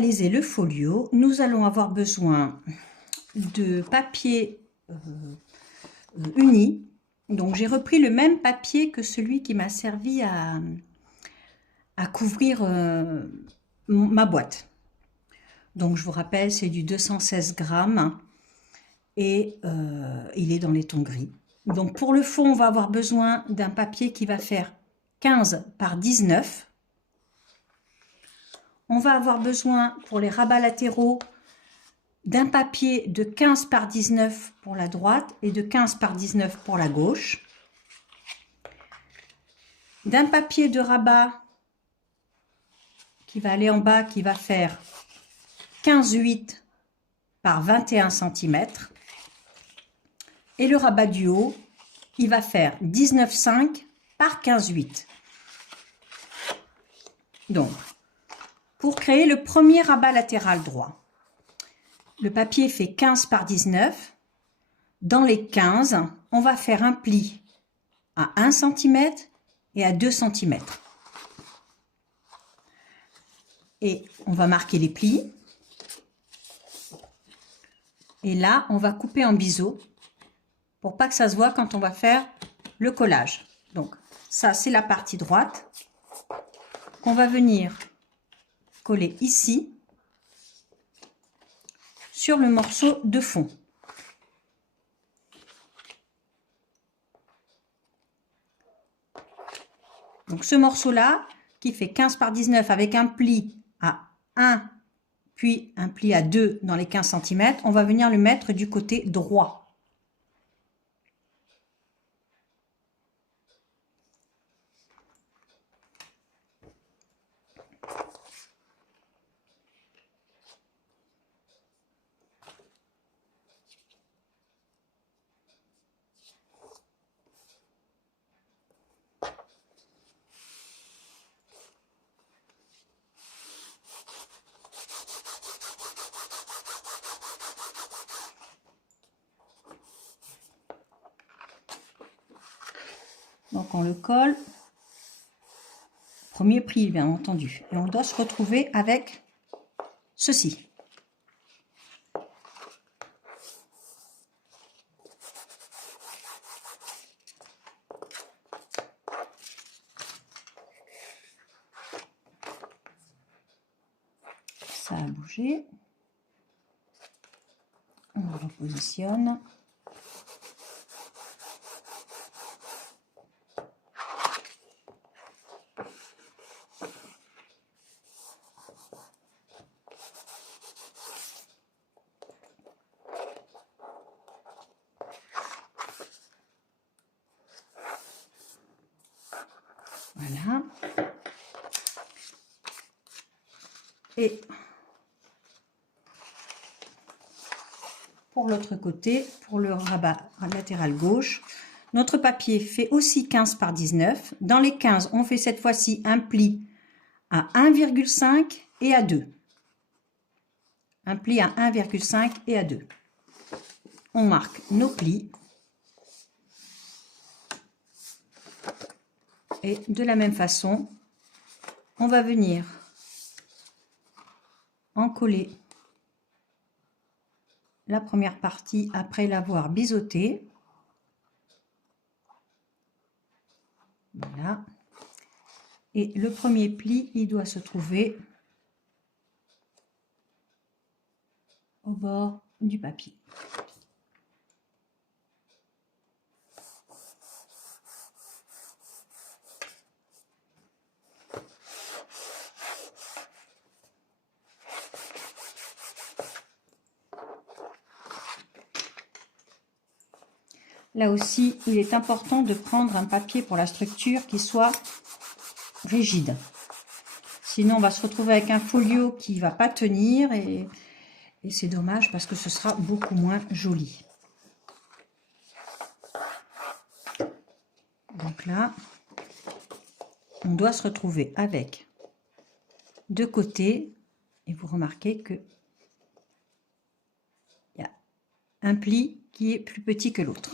réaliser le folio, nous allons avoir besoin de papier uni. Donc j'ai repris le même papier que celui qui m'a servi à couvrir ma boîte. Donc je vous rappelle, c'est du 216 grammes et il est dans les tons gris. Donc pour le fond, on va avoir besoin d'un papier qui va faire 15 par 19. On va avoir besoin pour les rabats latéraux d'un papier de 15 par 19 pour la droite et de 15 par 19 pour la gauche. D'un papier de rabat qui va aller en bas, qui va faire 15,8 par 21 cm. Et le rabat du haut, il va faire 19,5 par 15,8. Donc, pour créer le premier rabat latéral droit, le papier fait 15 par 19. Dans les 15, on va faire un pli à 1 cm et à 2 cm. Et on va marquer les plis. Et là, on va couper en biseau pour pas que ça se voit quand on va faire le collage. Donc, ça, c'est la partie droite qu'on va venir coller ici sur le morceau de fond. Donc, ce morceau-là, qui fait 15 par 19 avec un pli à 1, puis un pli à 2 dans les 15 cm, on va venir le mettre du côté droit. Donc on le colle, premier pli bien entendu, et on doit se retrouver avec ceci. Ça a bougé, on le repositionne. Voilà. Et pour l'autre côté, pour le rabat latéral gauche, notre papier fait aussi 15 par 19. Dans les 15, on fait cette fois-ci un pli à 1,5 et à 2. Un pli à 1,5 et à 2. On marque nos plis. Et de la même façon, on va venir en coller la première partie après l'avoir biseauté. Voilà. Et le premier pli, il doit se trouver au bord du papier. Là aussi, il est important de prendre un papier pour la structure qui soit rigide. Sinon, on va se retrouver avec un folio qui ne va pas tenir et c'est dommage parce que ce sera beaucoup moins joli. Donc là, on doit se retrouver avec deux côtés et vous remarquez que il y a un pli qui est plus petit que l'autre.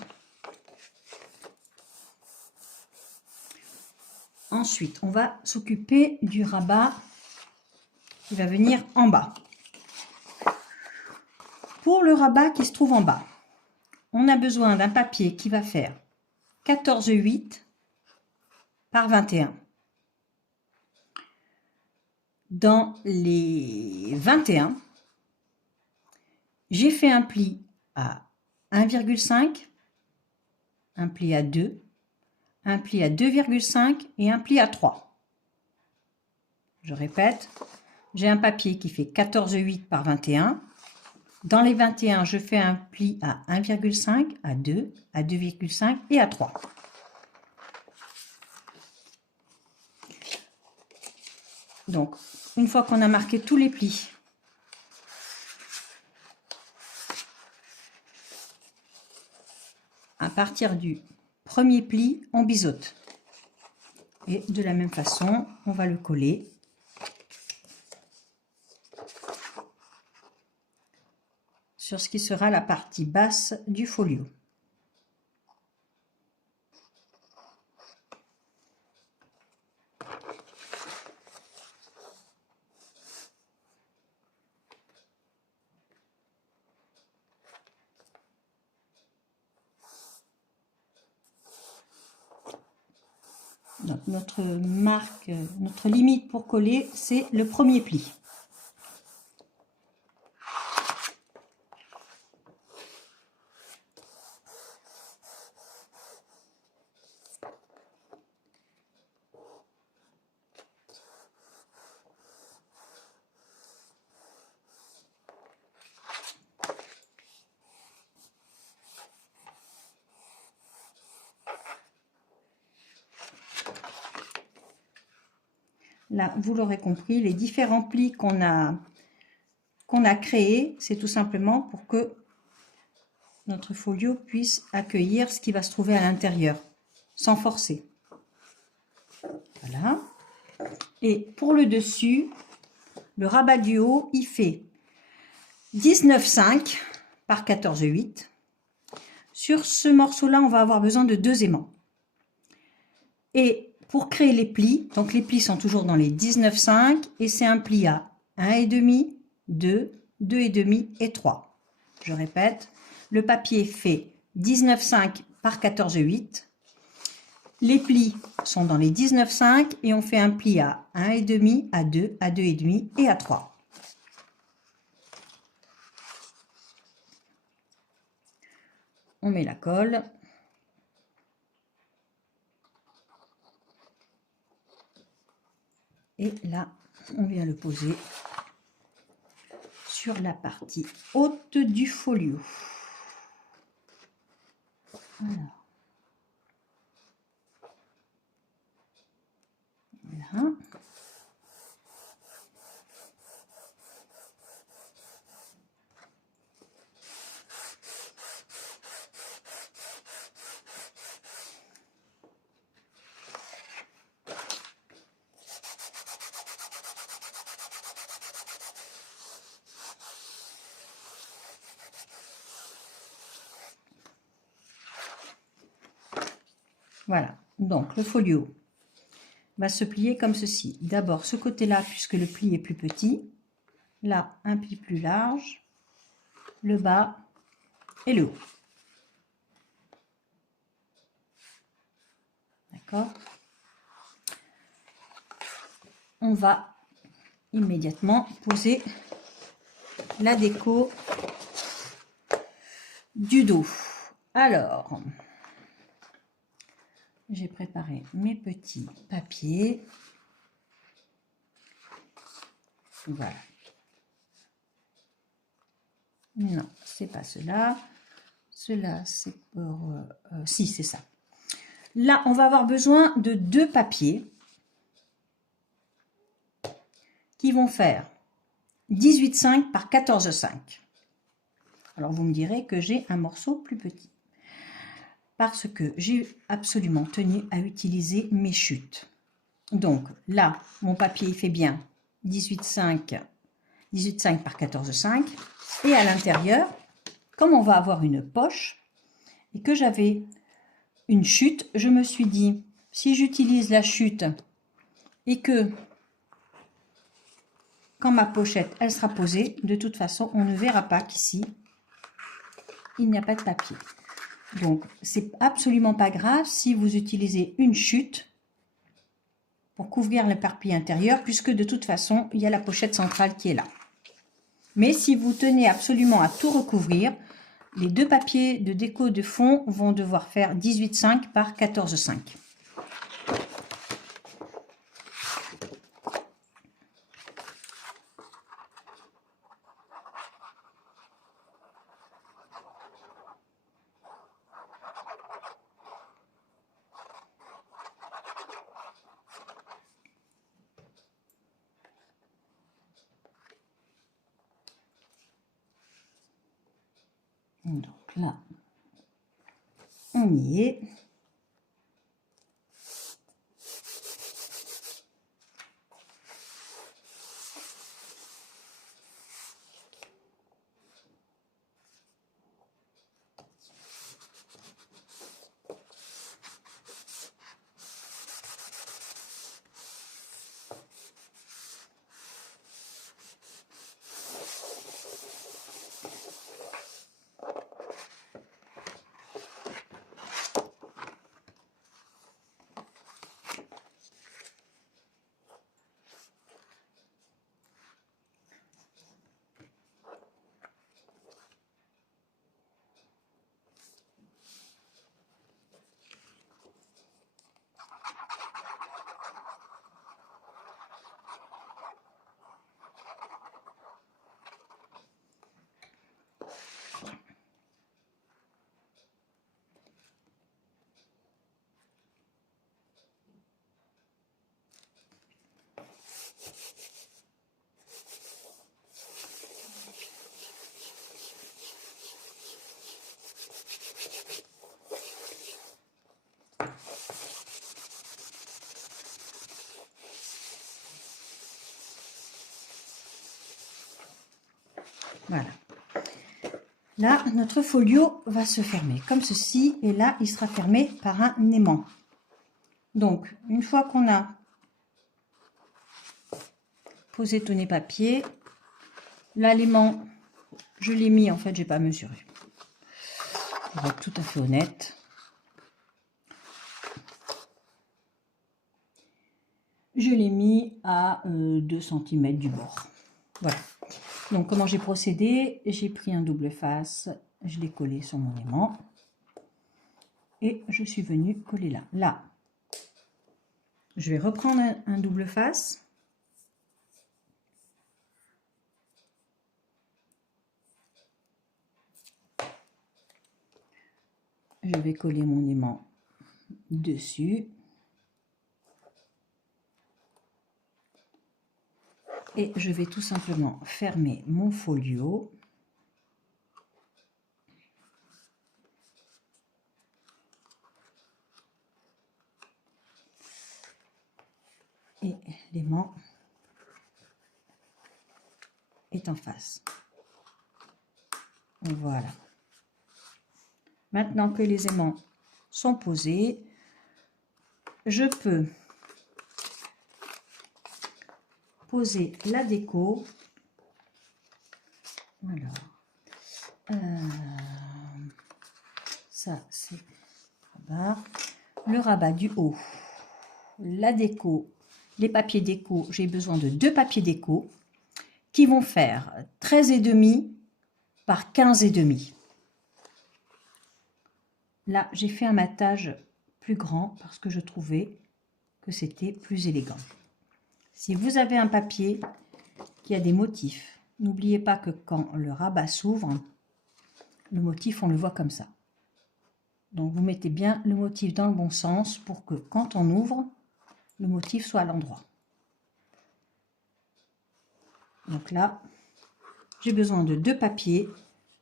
Ensuite, on va s'occuper du rabat qui va venir en bas. Pour le rabat qui se trouve en bas, on a besoin d'un papier qui va faire 14,8 par 21. Dans les 21, j'ai fait un pli à 1,5, un pli à 2, un pli à 2,5 et un pli à 3. Je répète, j'ai un papier qui fait 14,8 par 21. Dans les 21, je fais un pli à 1,5, à 2, à 2,5 et à 3. Donc, une fois qu'on a marqué tous les plis, à partir du premier pli, on biseaute. Et de la même façon, on va le coller sur ce qui sera la partie basse du folio. Donc notre marque, notre limite pour coller, c'est le premier pli. Là, vous l'aurez compris, les différents plis qu'on a créés, c'est tout simplement pour que notre folio puisse accueillir ce qui va se trouver à l'intérieur, sans forcer. Voilà. Et pour le dessus, le rabat du haut, il fait 19,5 par 14,8. Sur ce morceau-là, on va avoir besoin de 2 aimants. Et pour créer les plis, donc les plis sont toujours dans les 19,5 et c'est un pli à 1,5, 2, 2,5 et 3. Je répète, le papier fait 19,5 par 14,8. Les plis sont dans les 19,5 et on fait un pli à 1,5, à 2, à 2,5 et à 3. On met la colle. Et là, on vient le poser sur la partie haute du folio. Voilà. Voilà. Voilà, donc le folio va se plier comme ceci. D'abord ce côté-là, puisque le pli est plus petit. Là, un pli plus large. Le bas et le haut. D'accord? On va immédiatement poser la déco du dos. Alors, j'ai préparé mes petits papiers. Voilà. Non, c'est pas cela. Cela, c'est pour... si, c'est ça. Là, on va avoir besoin de 2 papiers qui vont faire 18,5 par 14,5. Alors, vous me direz que j'ai un morceau plus petit. Parce que j'ai absolument tenu à utiliser mes chutes. Donc là, mon papier il fait bien 18,5 par 14,5. Et à l'intérieur, comme on va avoir une poche et que j'avais une chute, je me suis dit, si j'utilise la chute et que quand ma pochette elle sera posée, de toute façon, on ne verra pas qu'ici, il n'y a pas de papier. Donc, c'est absolument pas grave si vous utilisez une chute pour couvrir l'éparpillement intérieur, puisque de toute façon, il y a la pochette centrale qui est là. Mais si vous tenez absolument à tout recouvrir, les deux papiers de déco de fond vont devoir faire 18,5 par 14,5. Donc là, on y est. Voilà. Là, notre folio va se fermer comme ceci, et là, il sera fermé par un aimant. Donc, une fois qu'on a posé tous les papiers, là, l'aimant, je l'ai mis, en fait, j'ai pas mesuré. Pour être tout à fait honnête. Je l'ai mis à 2 cm du bord. Voilà. Donc, comment j'ai procédé? J'ai pris un double face, je l'ai collé sur mon aimant et je suis venue coller là. Là, je vais reprendre un double face. Je vais coller mon aimant dessus. Et je vais tout simplement fermer mon folio. Et l'aimant est en face. Voilà. Maintenant que les aimants sont posés, je peux poser la déco. Alors, ça c'est le rabat du haut, la déco, les papiers déco. J'ai besoin de 2 papiers déco qui vont faire 13,5 par 15,5. Là, j'ai fait un matage plus grand parce que je trouvais que c'était plus élégant. Si vous avez un papier qui a des motifs, n'oubliez pas que quand le rabat s'ouvre, le motif, on le voit comme ça. Donc, vous mettez bien le motif dans le bon sens pour que quand on ouvre, le motif soit à l'endroit. Donc là, j'ai besoin de 2 papiers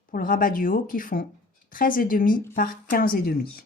pour le rabat du haut qui font 13,5 par 15,5.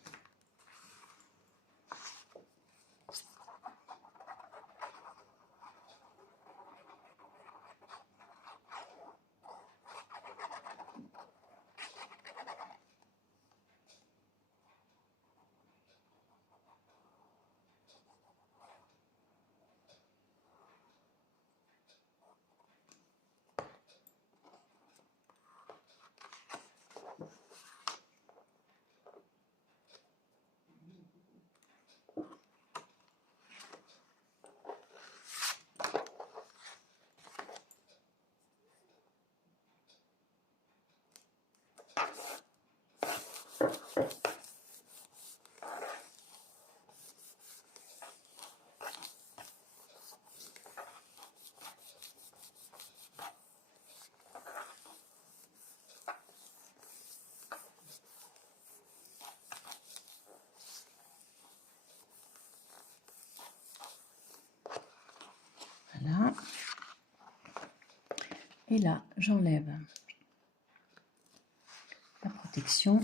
Et là, j'enlève la protection.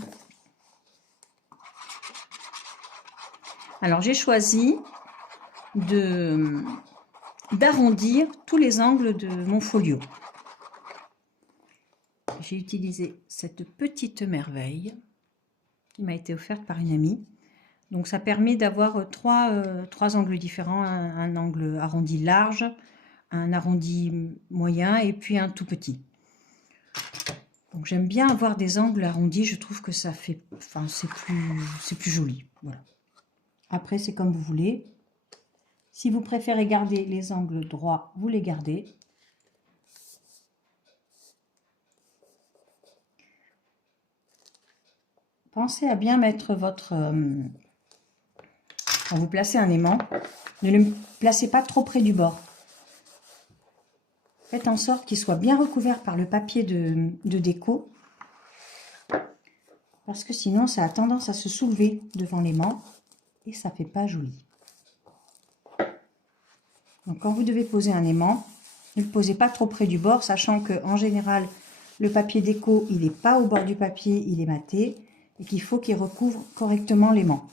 Alors, j'ai choisi d'arrondir tous les angles de mon folio. J'ai utilisé cette petite merveille qui m'a été offerte par une amie. Donc ça permet d'avoir trois angles différents, un angle arrondi large, un arrondi moyen et puis un tout petit. Donc j'aime bien avoir des angles arrondis, je trouve que ça fait, enfin c'est plus joli. Voilà. Après c'est comme vous voulez. Si vous préférez garder les angles droits, vous les gardez. Pensez à bien mettre votre... quand vous placez un aimant, ne le placez pas trop près du bord. Faites en sorte qu'il soit bien recouvert par le papier de déco. Parce que sinon, ça a tendance à se soulever devant l'aimant. Et ça ne fait pas joli. Donc quand vous devez poser un aimant, ne le posez pas trop près du bord, sachant qu'en général, le papier déco, il n'est pas au bord du papier, il est maté. Et qu'il faut qu'il recouvre correctement l'aimant.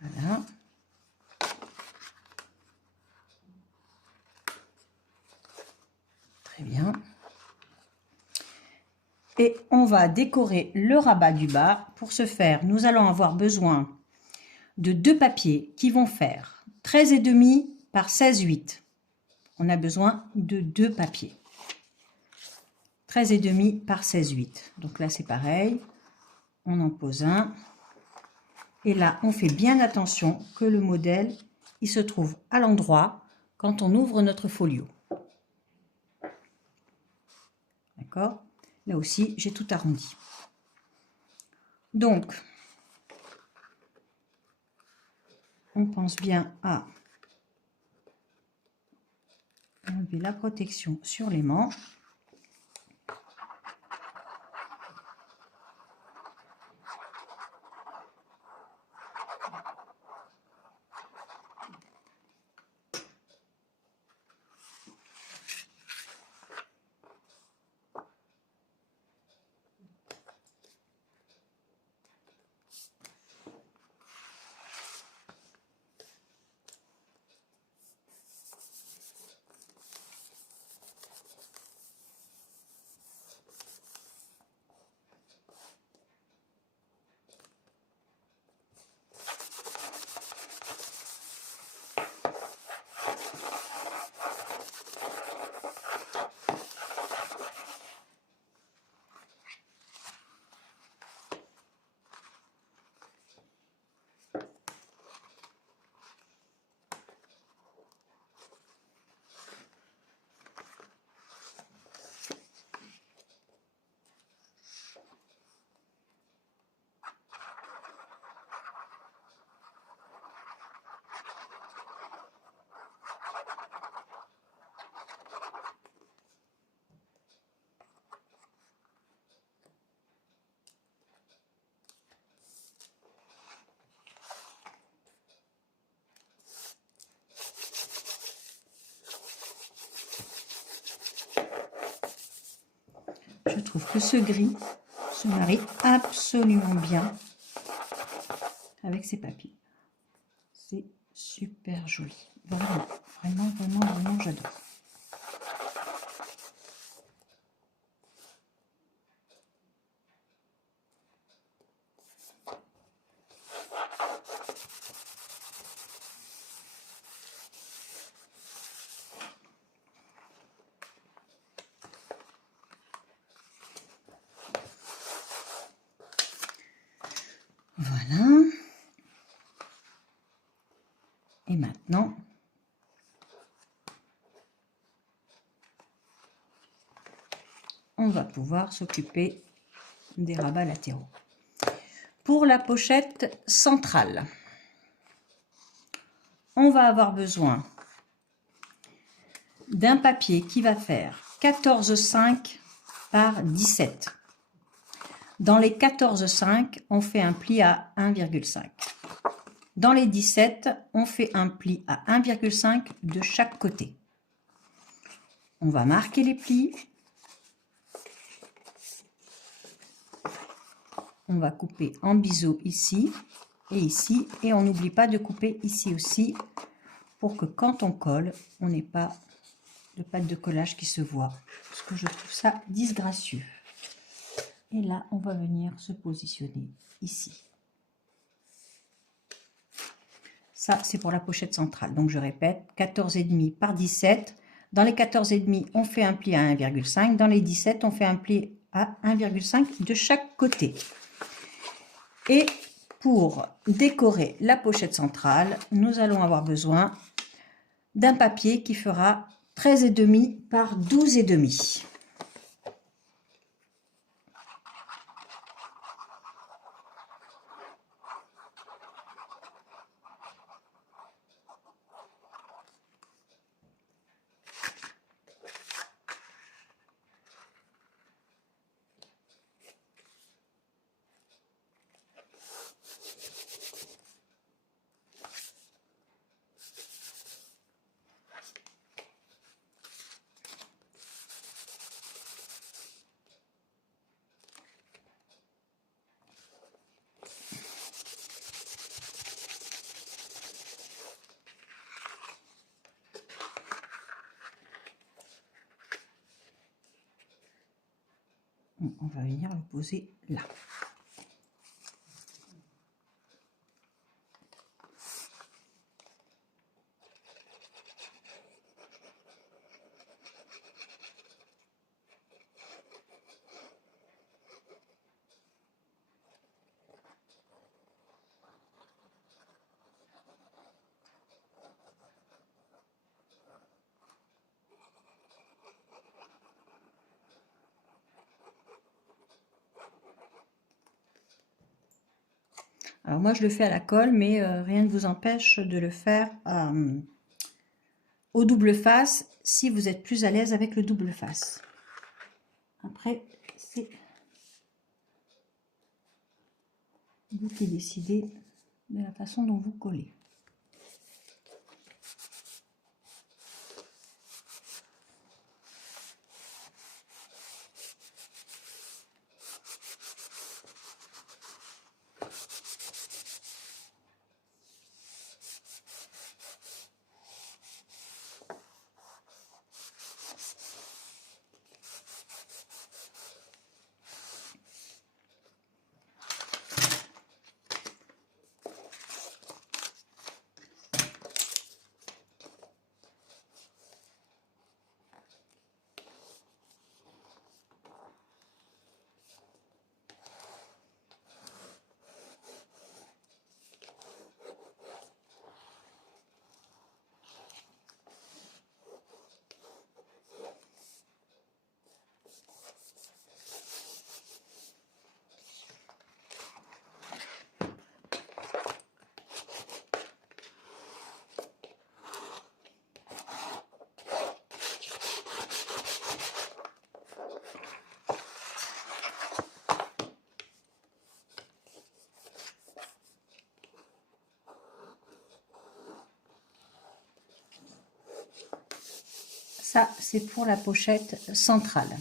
Voilà. Très bien. Et on va décorer le rabat du bas. Pour ce faire, nous allons avoir besoin de deux papiers qui vont faire 13,5 par 16,8. On a besoin de deux papiers. 13,5 par 16,8. Donc là, c'est pareil. On en pose un. Et là, on fait bien attention que le modèle, il se trouve à l'endroit quand on ouvre notre folio. D'accord? Là aussi, j'ai tout arrondi. Donc, on pense bien à enlever la protection sur l'aimant. Je trouve que ce gris se marie absolument bien avec ces papiers. C'est super joli. Vraiment, vraiment, vraiment, vraiment, j'adore. Voilà. Et maintenant, on va pouvoir s'occuper des rabats latéraux. Pour la pochette centrale, on va avoir besoin d'un papier qui va faire 14,5 par 17. Dans les 14,5, on fait un pli à 1,5. Dans les 17, on fait un pli à 1,5 de chaque côté. On va marquer les plis. On va couper en biseau ici et ici. Et on n'oublie pas de couper ici aussi pour que quand on colle, on n'ait pas de pâte de collage qui se voit. Parce que je trouve ça disgracieux. Et là, on va venir se positionner ici. Ça, c'est pour la pochette centrale. Donc, je répète, 14,5 par 17. Dans les 14,5, on fait un pli à 1,5. Dans les 17, on fait un pli à 1,5 de chaque côté. Et pour décorer la pochette centrale, nous allons avoir besoin d'un papier qui fera 13,5 par 12,5. On va venir le poser là. Alors moi, je le fais à la colle, mais rien ne vous empêche de le faire au double face si vous êtes plus à l'aise avec le double face. Après, c'est vous qui décidez de la façon dont vous collez. Ça, c'est pour la pochette centrale.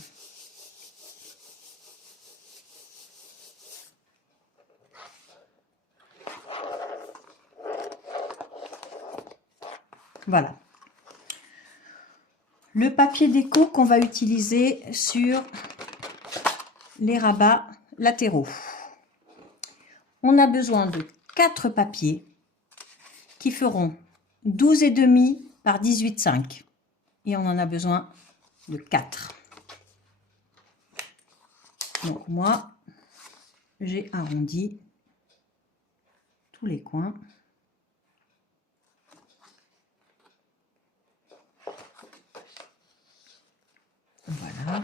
Voilà. Le papier déco qu'on va utiliser sur les rabats latéraux. On a besoin de 4 papiers qui feront 12,5 par 18,5. Et on en a besoin de 4. Donc moi, j'ai arrondi tous les coins. Voilà.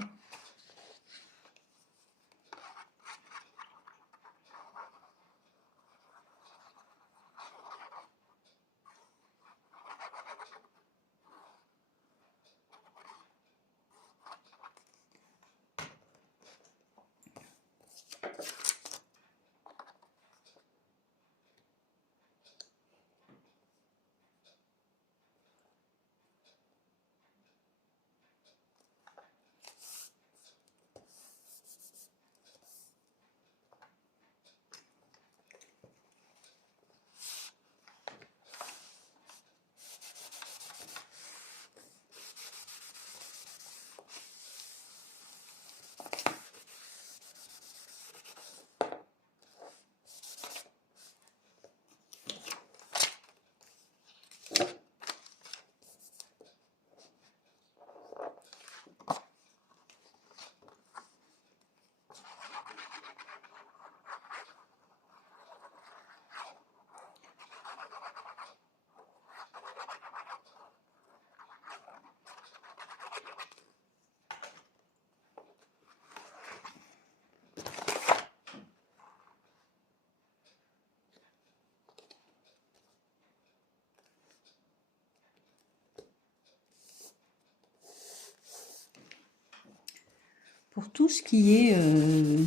pour tout ce qui est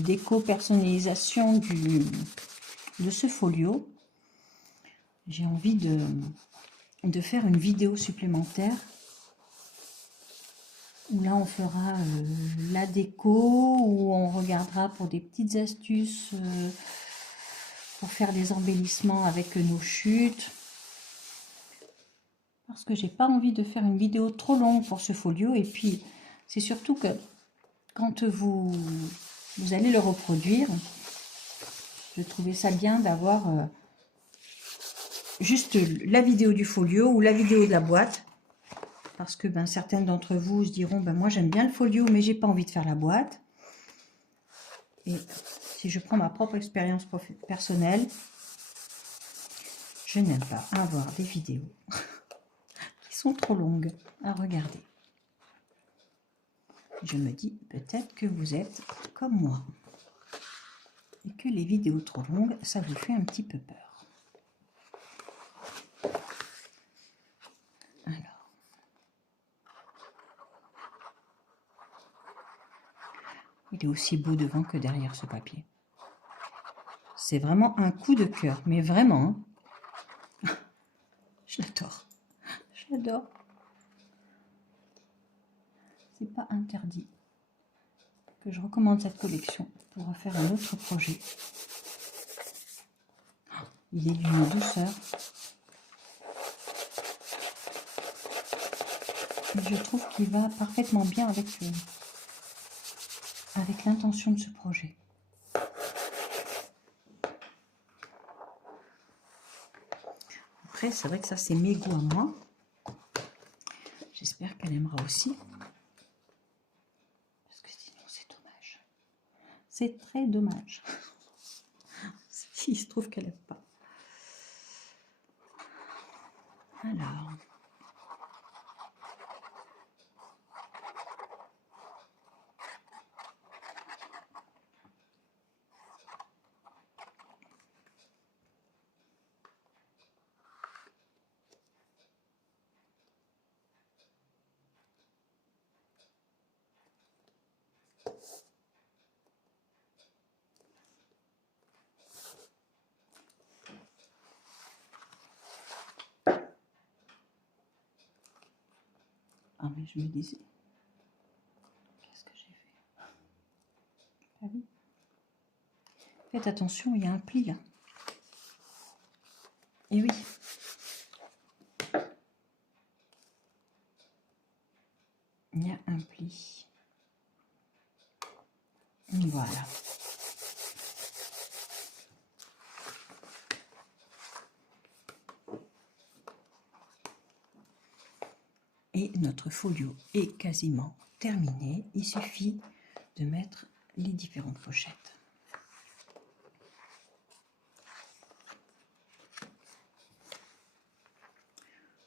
déco-personnalisation de ce folio, j'ai envie de faire une vidéo supplémentaire où là on fera la déco, où on regardera pour des petites astuces pour faire des embellissements avec nos chutes. Parce que j'ai pas envie de faire une vidéo trop longue pour ce folio, et puis c'est surtout que quand vous allez le reproduire, je trouvais ça bien d'avoir juste la vidéo du folio ou la vidéo de la boîte. Parce que certaines d'entre vous se diront, moi j'aime bien le folio, mais j'ai pas envie de faire la boîte. Et si je prends ma propre expérience personnelle, je n'aime pas avoir des vidéos qui sont trop longues à regarder. Je me dis peut-être que vous êtes comme moi et que les vidéos trop longues, ça vous fait un petit peu peur. Alors, il est aussi beau devant que derrière ce papier. C'est vraiment un coup de cœur, mais vraiment, je l'adore. Je l'adore. C'est pas interdit que je recommande cette collection pour refaire un autre projet. Il est d'une douceur. Et je trouve qu'il va parfaitement bien avec l'intention de ce projet. Après, c'est vrai que ça, c'est mes goûts à moi. J'espère qu'elle aimera aussi. Parce que sinon, c'est dommage. C'est très dommage. Il se trouve qu'elle n'aime pas. Alors. Ah, mais je me disais, qu'est-ce que j'ai fait? Ah oui. Faites attention, il y a un pli là. Et oui. Il y a un pli. Voilà. Et notre folio est quasiment terminé. Il suffit de mettre les différentes pochettes.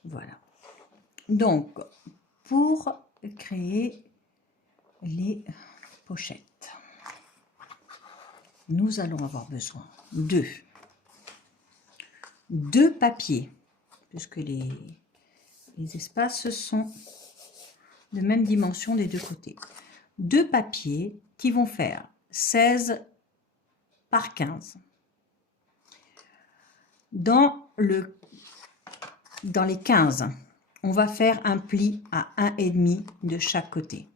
Voilà. Donc, pour créer les pochettes, nous allons avoir besoin de deux papiers, puisque les espaces sont de même dimension des deux côtés. Deux papiers qui vont faire 16 par 15. Dans les 15, on va faire un pli à 1,5 de chaque côté.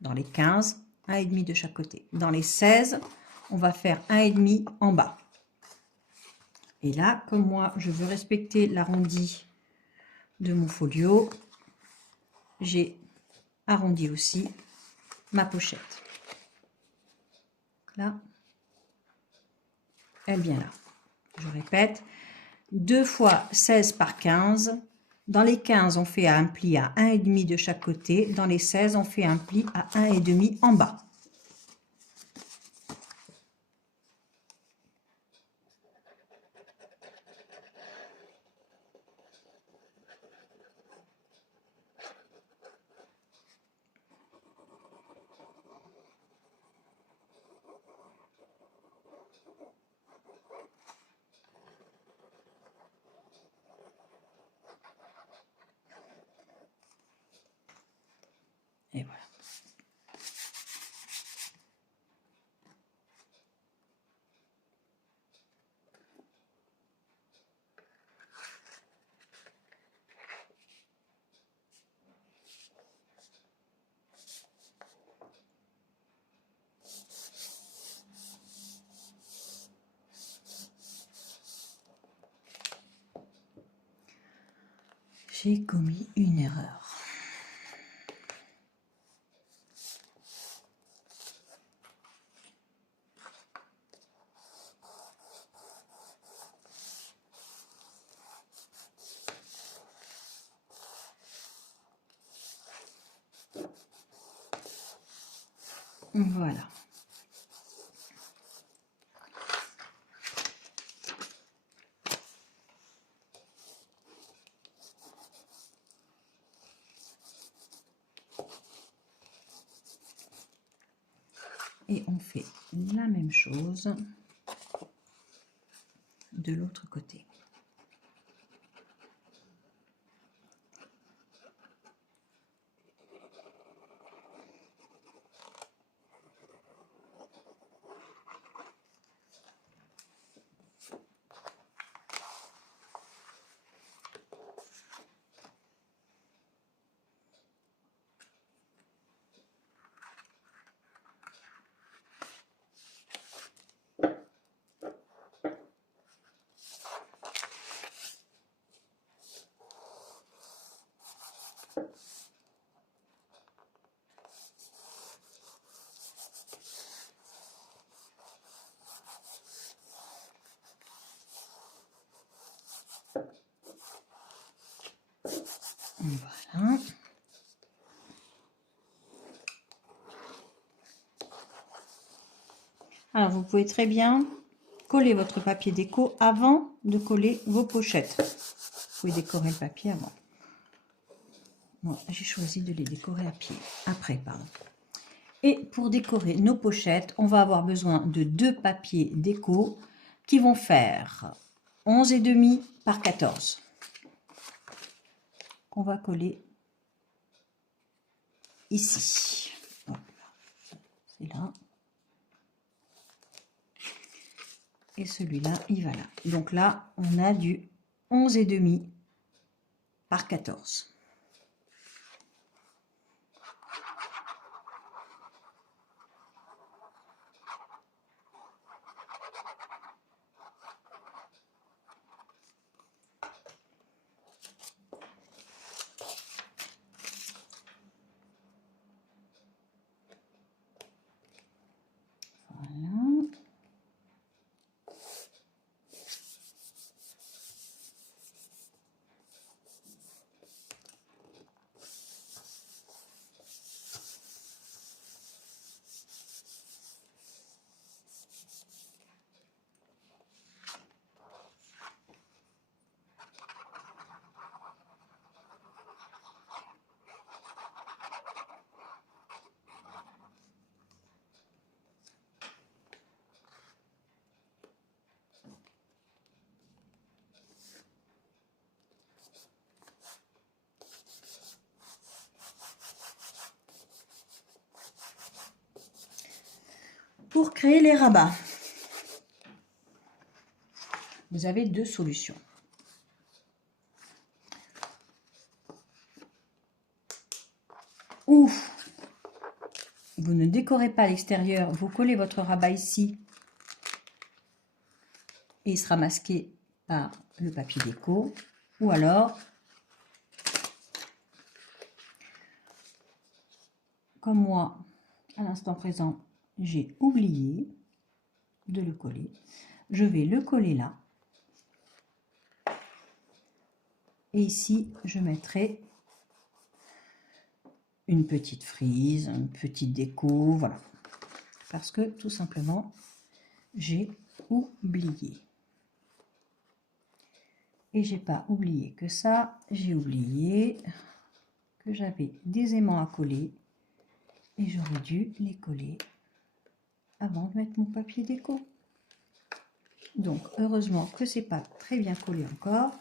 Dans les 15, 1,5 de chaque côté. Dans les 16, on va faire 1,5 en bas. Et là, comme moi, je veux respecter l'arrondi de mon folio, j'ai arrondi aussi ma pochette. Là, elle vient là. Je répète, 2 fois 16 par 15. Dans les 15, on fait un pli à 1,5 de chaque côté. Dans les 16, on fait un pli à 1,5 en bas. Et voilà. J'ai commis une erreur. Voilà. Et on fait la même chose de l'autre côté. Voilà. Alors, vous pouvez très bien coller votre papier déco avant de coller vos pochettes. Vous pouvez décorer le papier avant. Moi, j'ai choisi de les décorer après, pardon. Et pour décorer nos pochettes, on va avoir besoin de 2 papiers déco qui vont faire 11,5 par 14. On va coller ici. C'est là. Et celui-là, il va là. Donc là, on a du 11,5 par 14. Voilà. Pour créer les rabats, vous avez 2 solutions. Ou vous ne décorez pas l'extérieur, vous collez votre rabat ici et il sera masqué par le papier déco. Ou alors, comme moi, à l'instant présent, j'ai oublié de le coller, je vais le coller là. Et ici, je mettrai une petite frise, une petite déco, voilà. Parce que tout simplement, j'ai oublié. Et j'ai pas oublié que ça, j'ai oublié que j'avais des aimants à coller et j'aurais dû les coller avant de mettre mon papier déco. Donc heureusement que c'est pas très bien collé encore.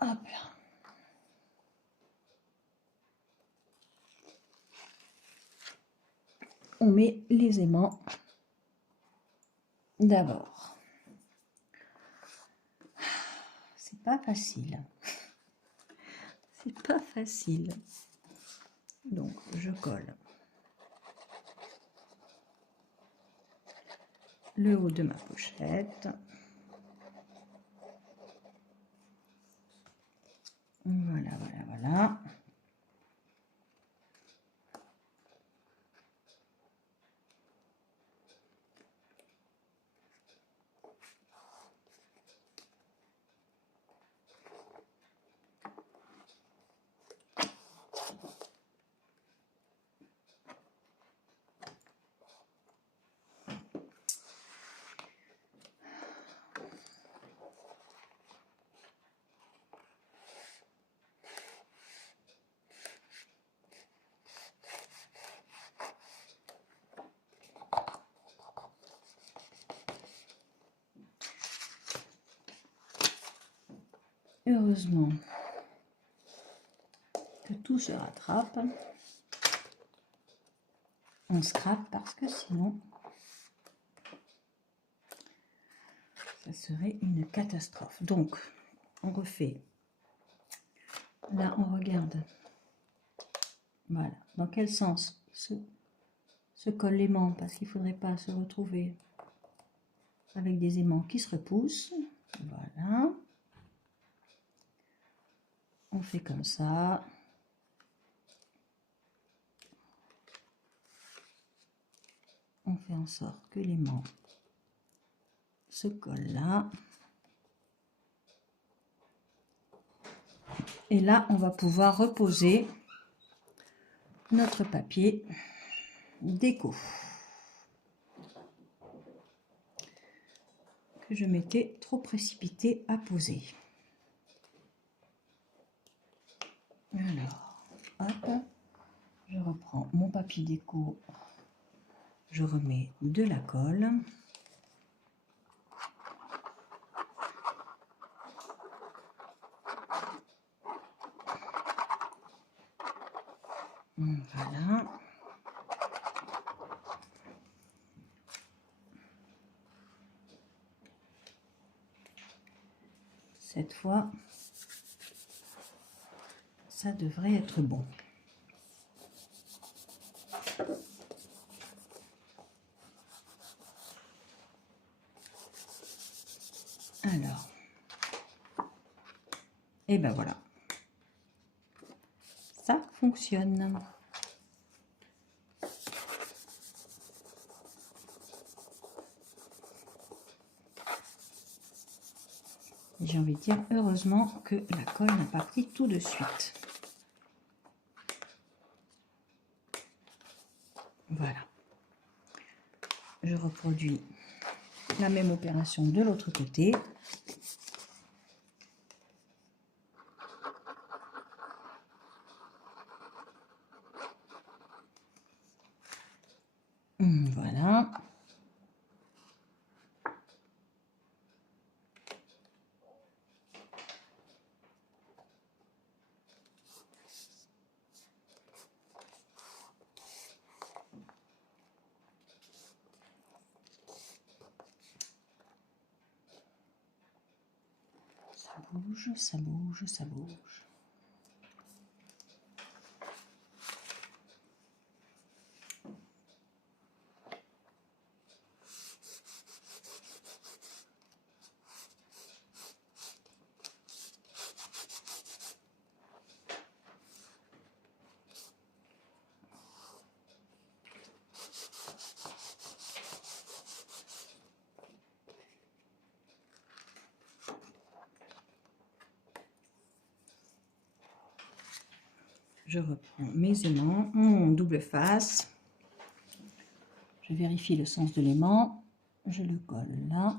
Hop là. On met les aimants d'abord. C'est pas facile. C'est pas facile. Donc je colle le haut de ma pochette. Voilà, voilà, voilà. Heureusement que tout se rattrape. On scrape parce que sinon, ça serait une catastrophe. Donc, on refait. Là, on regarde. Voilà. Dans quel sens se collent l'aimant? Parce qu'il ne faudrait pas se retrouver avec des aimants qui se repoussent. Voilà. On fait comme ça. On fait en sorte que l'aimant se colle là. Et là, on va pouvoir reposer notre papier déco que je m'étais trop précipité à poser. Alors, hop, je reprends mon papier déco, je remets de la colle. Voilà. Cette fois, ça devrait être bon. Alors, et ben voilà, ça fonctionne. J'ai envie de dire, heureusement que la colle n'a pas pris tout de suite. Voilà. Je reproduis la même opération de l'autre côté. Voilà. Ça bouge, ça bouge, ça bouge. Je reprends mes aimants, mon double face. Je vérifie le sens de l'aimant. Je le colle là.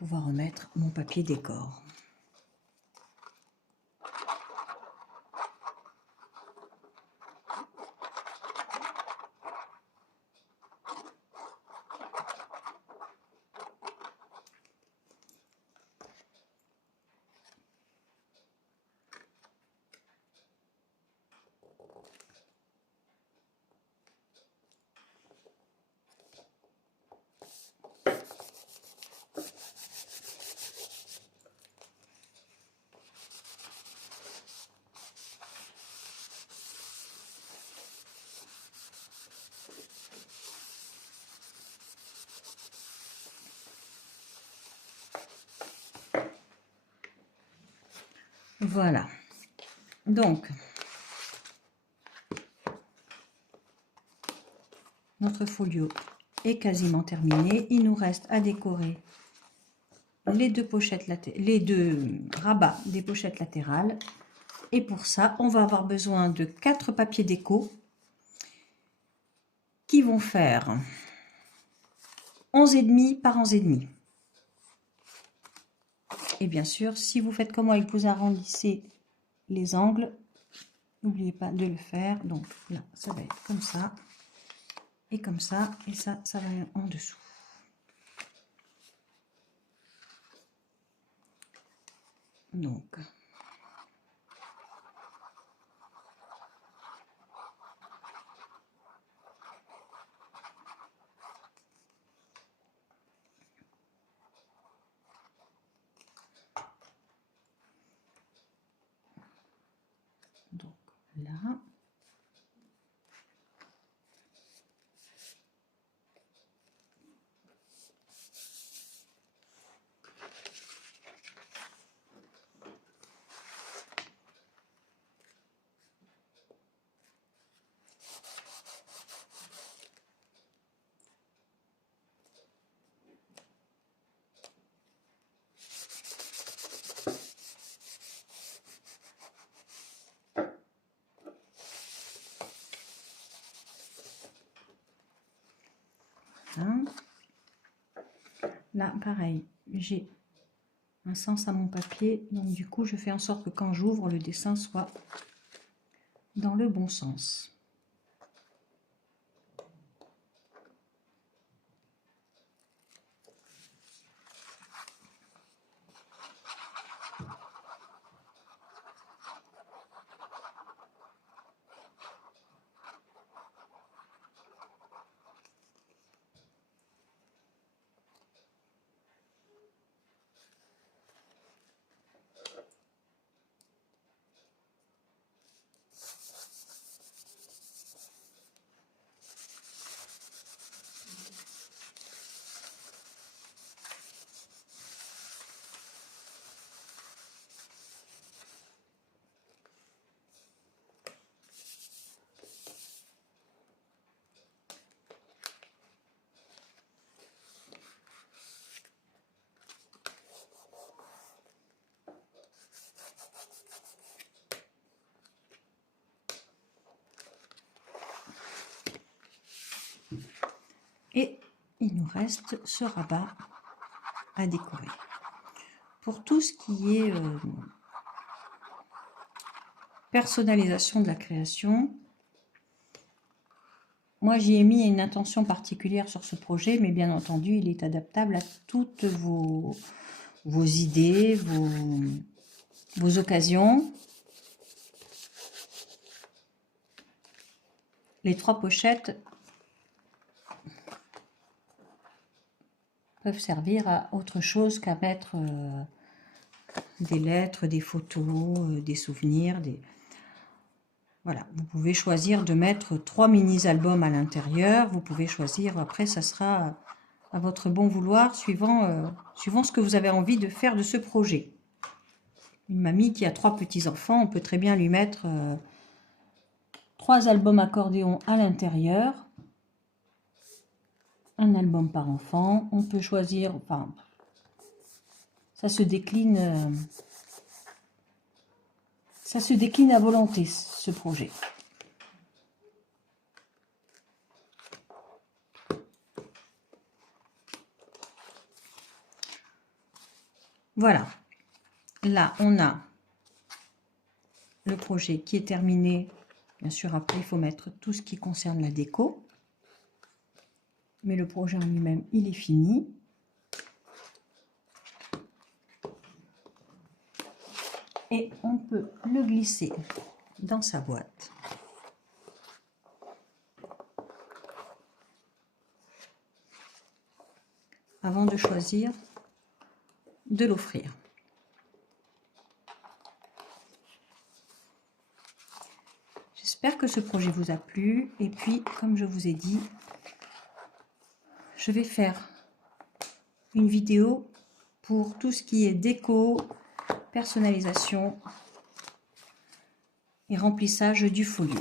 pouvoir remettre mon papier décor. Voilà, donc notre folio est quasiment terminé. Il nous reste à décorer les deux pochettes les deux rabats des pochettes latérales. Et pour ça, on va avoir besoin de 4 papiers déco qui vont faire 11,5 par 11,5. Et bien sûr, si vous faites comme moi et que vous arrondissez les angles, n'oubliez pas de le faire. Donc là, ça va être comme ça et comme ça, et ça va en dessous. Donc là. Là, pareil, j'ai un sens à mon papier, donc du coup, je fais en sorte que quand j'ouvre, le dessin soit dans le bon sens. Et il nous reste ce rabat à décorer. Pour tout ce qui est personnalisation de la création, moi j'y ai mis une intention particulière sur ce projet, mais bien entendu il est adaptable à toutes vos idées, vos occasions. Les 3 pochettes peuvent servir à autre chose qu'à mettre des lettres, des photos, des souvenirs. Voilà, vous pouvez choisir de mettre 3 mini-albums à l'intérieur. Vous pouvez choisir, après ça sera à votre bon vouloir, suivant ce que vous avez envie de faire de ce projet. Une mamie qui a 3 petits-enfants, on peut très bien lui mettre 3 albums accordéon à l'intérieur. Un album par enfant. On peut choisir, enfin, ça se décline à volonté, ce projet. Voilà. Là, on a le projet qui est terminé. Bien sûr, après, il faut mettre tout ce qui concerne la déco. Mais le projet en lui-même, il est fini. Et on peut le glisser dans sa boîte. Avant de choisir de l'offrir. J'espère que ce projet vous a plu. Et puis, comme je vous ai dit, je vais faire une vidéo pour tout ce qui est déco, personnalisation et remplissage du folio.